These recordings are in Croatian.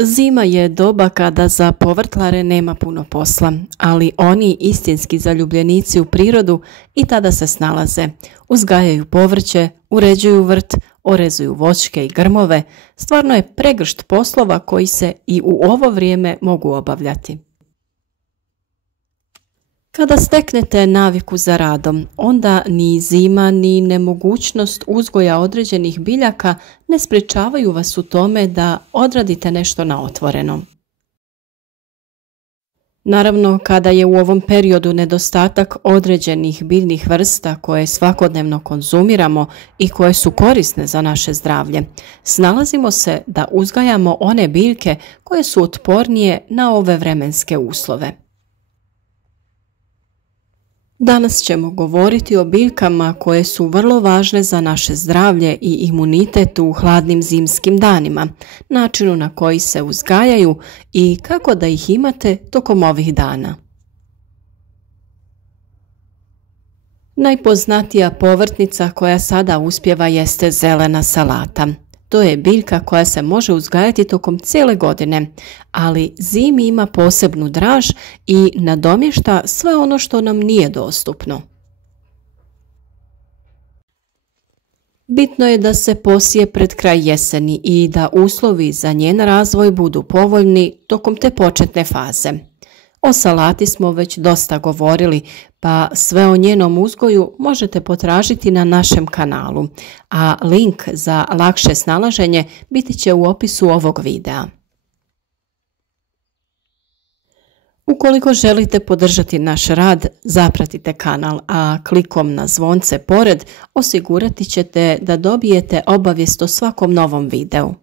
Zima je doba kada za povrtlare nema puno posla, ali oni istinski zaljubljenici u prirodu i tada se snalaze. Uzgajaju povrće, uređuju vrt, orezuju voćke i grmove. Stvarno je pregršt poslova koji se i u ovo vrijeme mogu obavljati. Kada steknete naviku za radom, onda ni zima ni nemogućnost uzgoja određenih biljaka ne sprječavaju vas u tome da odradite nešto na otvorenom. Naravno, kada je u ovom periodu nedostatak određenih biljnih vrsta koje svakodnevno konzumiramo i koje su korisne za naše zdravlje, snalazimo se da uzgajamo one biljke koje su otpornije na ove vremenske uslove. Danas ćemo govoriti o biljkama koje su vrlo važne za naše zdravlje i imunitet u hladnim zimskim danima, načinu na koji se uzgajaju i kako da ih imate tokom ovih dana. Najpoznatija povrtnica koja sada uspijeva jeste zelena salata. To je biljka koja se može uzgajati tokom cijele godine, ali zimi ima posebnu draž i nadomješta sve ono što nam nije dostupno. Bitno je da se posije pred kraj jeseni i da uslovi za njen razvoj budu povoljni tokom te početne faze. O salati smo već dosta govorili, pa sve o njenom uzgoju možete potražiti na našem kanalu, a link za lakše snalaženje biti će u opisu ovog videa. Ukoliko želite podržati naš rad, zapratite kanal, a klikom na zvonce pored osigurati ćete da dobijete obavijest o svakom novom videu.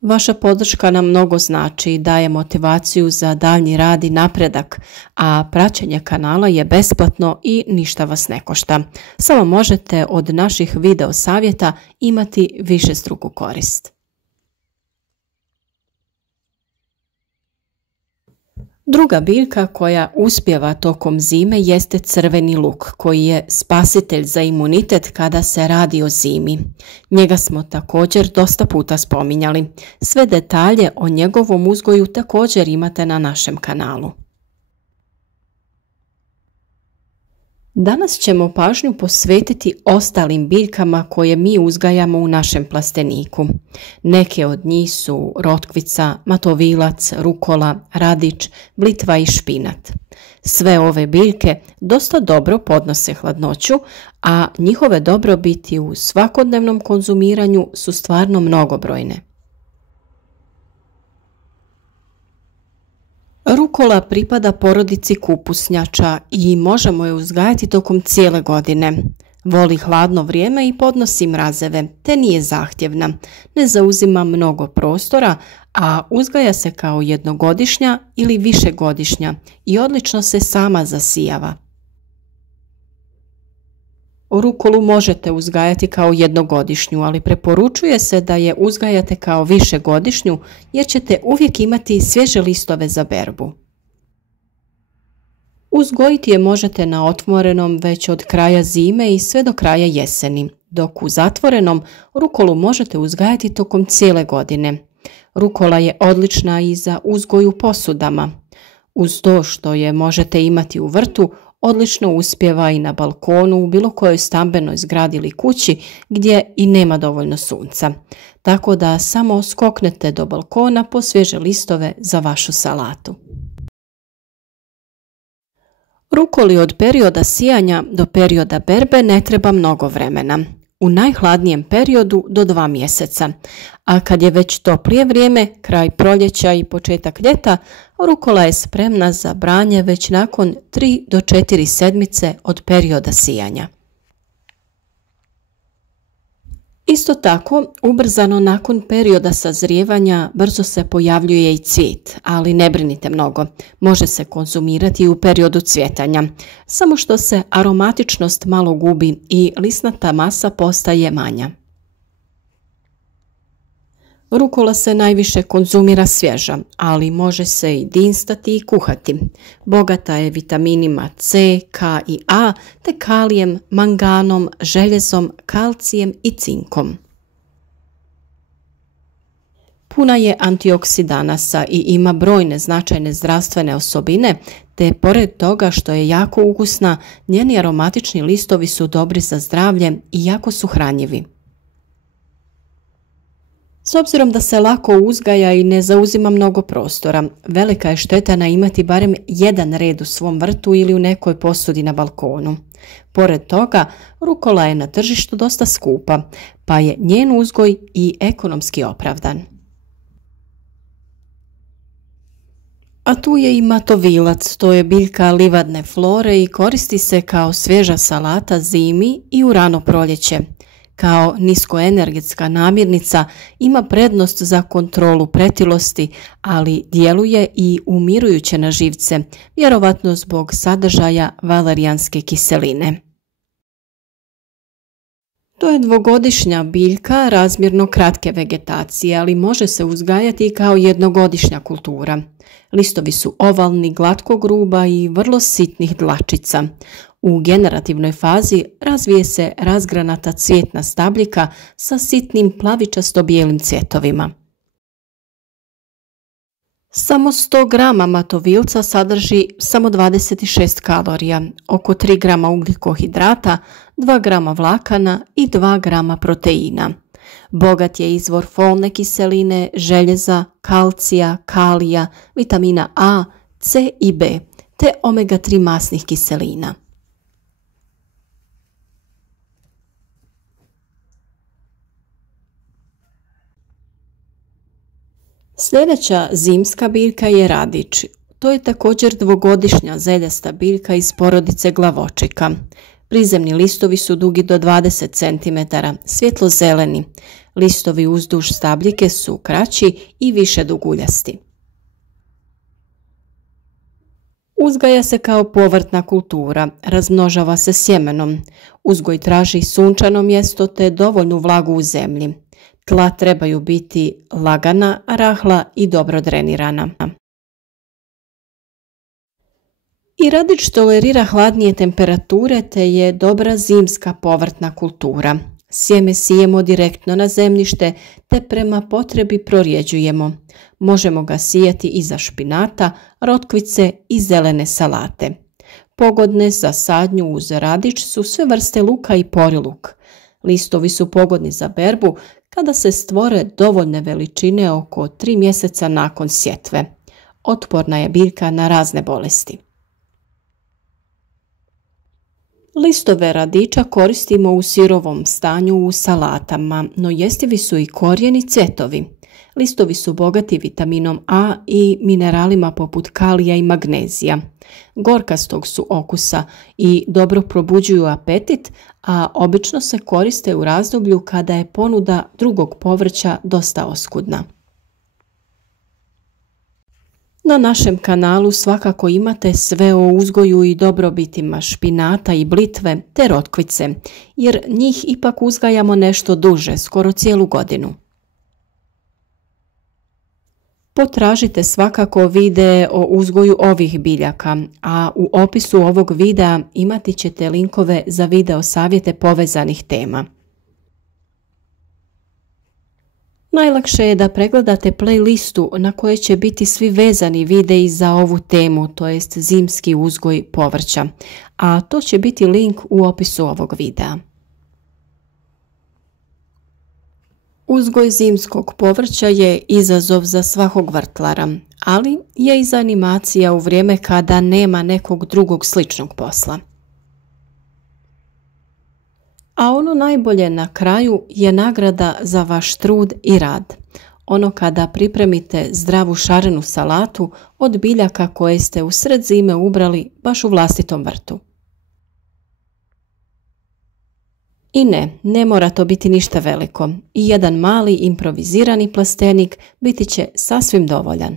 Vaša podrška nam mnogo znači i daje motivaciju za daljnji rad i napredak, a praćenje kanala je besplatno i ništa vas ne košta. Samo možete od naših video savjeta imati višestruku korist. Druga biljka koja uspijeva tokom zime jeste crveni luk, koji je spasitelj za imunitet kada se radi o zimi. Njega smo također dosta puta spominjali. Sve detalje o njegovom uzgoju također imate na našem kanalu. Danas ćemo pažnju posvetiti ostalim biljkama koje mi uzgajamo u našem plasteniku. Neke od njih su rotkvica, matovilac, rukola, radič, blitva i špinat. Sve ove biljke dosta dobro podnose hladnoću, a njihove dobrobiti u svakodnevnom konzumiranju su stvarno mnogobrojne. Rukola pripada porodici kupusnjača i možemo je uzgajati tokom cijele godine. Voli hladno vrijeme i podnosi mrazeve, te nije zahtjevna, ne zauzima mnogo prostora, a uzgaja se kao jednogodišnja ili višegodišnja i odlično se sama zasijava. Rukolu možete uzgajati kao jednogodišnju, ali preporučuje se da je uzgajate kao višegodišnju jer ćete uvijek imati svježe listove za berbu. Uzgojiti je možete na otvorenom već od kraja zime i sve do kraja jeseni, dok u zatvorenom rukolu možete uzgajati tokom cijele godine. Rukola je odlična i za uzgoj u posudama. Uz to što je možete imati u vrtu, odlično uspijeva i na balkonu u bilo kojoj stambenoj zgradi ili kući gdje i nema dovoljno sunca. Tako da samo skoknete do balkona po svježe listove za vašu salatu. Rukoli od perioda sijanja do perioda berbe ne treba mnogo vremena. U najhladnijem periodu do 2 mjeseca, a kad je već toplije vrijeme, kraj proljeća i početak ljeta, rukola je spremna za branje već nakon 3 do 4 sedmice od perioda sijanja. Isto tako, ubrzano nakon perioda sazrijevanja brzo se pojavljuje i cvijet, ali ne brinite mnogo, može se konzumirati i u periodu cvjetanja, samo što se aromatičnost malo gubi i lisnata masa postaje manja. Rukola se najviše konzumira svježa, ali može se i dinstati i kuhati. Bogata je vitaminima C, K i A, te kalijem, manganom, željezom, kalcijem i cinkom. Puna je antioksidanasa i ima brojne značajne zdravstvene osobine, te pored toga što je jako ukusna, njeni aromatični listovi su dobri za zdravlje i jako su hranjivi. S obzirom da se lako uzgaja i ne zauzima mnogo prostora, velika je šteta imati barem jedan red u svom vrtu ili u nekoj posudi na balkonu. Pored toga, rukola je na tržištu dosta skupa, pa je njen uzgoj i ekonomski opravdan. A tu je i matovilac, to je biljka livadne flore i koristi se kao svježa salata zimi i u rano proljeće. Kao niskoenergetska namirnica ima prednost za kontrolu pretilosti, ali djeluje i umirujuće na živce, vjerovatno zbog sadržaja valerijanske kiseline. To je dvogodišnja biljka razmjerno kratke vegetacije, ali može se uzgajati i kao jednogodišnja kultura. Listovi su ovalni, glatko gruba i vrlo sitnih dlačica. U generativnoj fazi razvije se razgranata cvjetna stabljika sa sitnim plavičasto-bijelim cvjetovima. Samo 100 grama matovilca sadrži samo 26 kalorija, oko 3 grama ugljikohidrata, 2 grama vlakana i 2 grama proteina. Bogat je izvor folne kiseline, željeza, kalcija, kalija, vitamina A, C i B, te omega-3 masnih kiselina. Sljedeća zimska biljka je radič. To je također dvogodišnja zeljasta biljka iz porodice glavočika. Prizemni listovi su dugi do 20 cm, svjetlo zeleni. Listovi uzduž stabljike su kraći i više duguljasti. Uzgaja se kao povrtna kultura, razmnožava se sjemenom. Uzgoj traži sunčano mjesto te dovoljnu vlagu u zemlji. Tla trebaju biti lagana, rahla i dobro drenirana. I radič tolerira hladnije temperature te je dobra zimska povrtna kultura. Sjeme sijemo direktno na zemljište te prema potrebi prorjeđujemo. Možemo ga sijati iza špinata, rotkvice i zelene salate. Pogodne za sadnju uz radič su sve vrste luka i poriluk. Listovi su pogodni za berbu kada se stvore dovoljne veličine oko 3 mjeseca nakon sjetve. Otporna je biljka na razne bolesti. Listove radiča koristimo u sirovom stanju u salatama, no jestivi su i korijen i cvjetovi. Listovi su bogati vitaminom A i mineralima poput kalija i magnezija. Gorkastog su okusa i dobro probuđuju apetit, a obično se koriste u razdoblju kada je ponuda drugog povrća dosta oskudna. Na našem kanalu svakako imate sve o uzgoju i dobrobitima špinata i blitve te rotkvice, jer njih ipak uzgajamo nešto duže, skoro cijelu godinu. Potražite svakako videe o uzgoju ovih biljaka, a u opisu ovog videa imati ćete linkove za video savjete povezanih tema. Najlakše je da pregledate playlistu na kojoj će biti svi vezani videi za ovu temu, to jest zimski uzgoj povrća, a to će biti link u opisu ovog videa. Uzgoj zimskog povrća je izazov za svakog vrtlara, ali je i zanimacija u vrijeme kada nema nekog drugog sličnog posla. A ono najbolje na kraju je nagrada za vaš trud i rad. Ono kada pripremite zdravu šarenu salatu od biljaka koje ste usred zime ubrali baš u vlastitom vrtu. I ne mora to biti ništa veliko. I jedan mali improvizirani plastenik biti će sasvim dovoljan.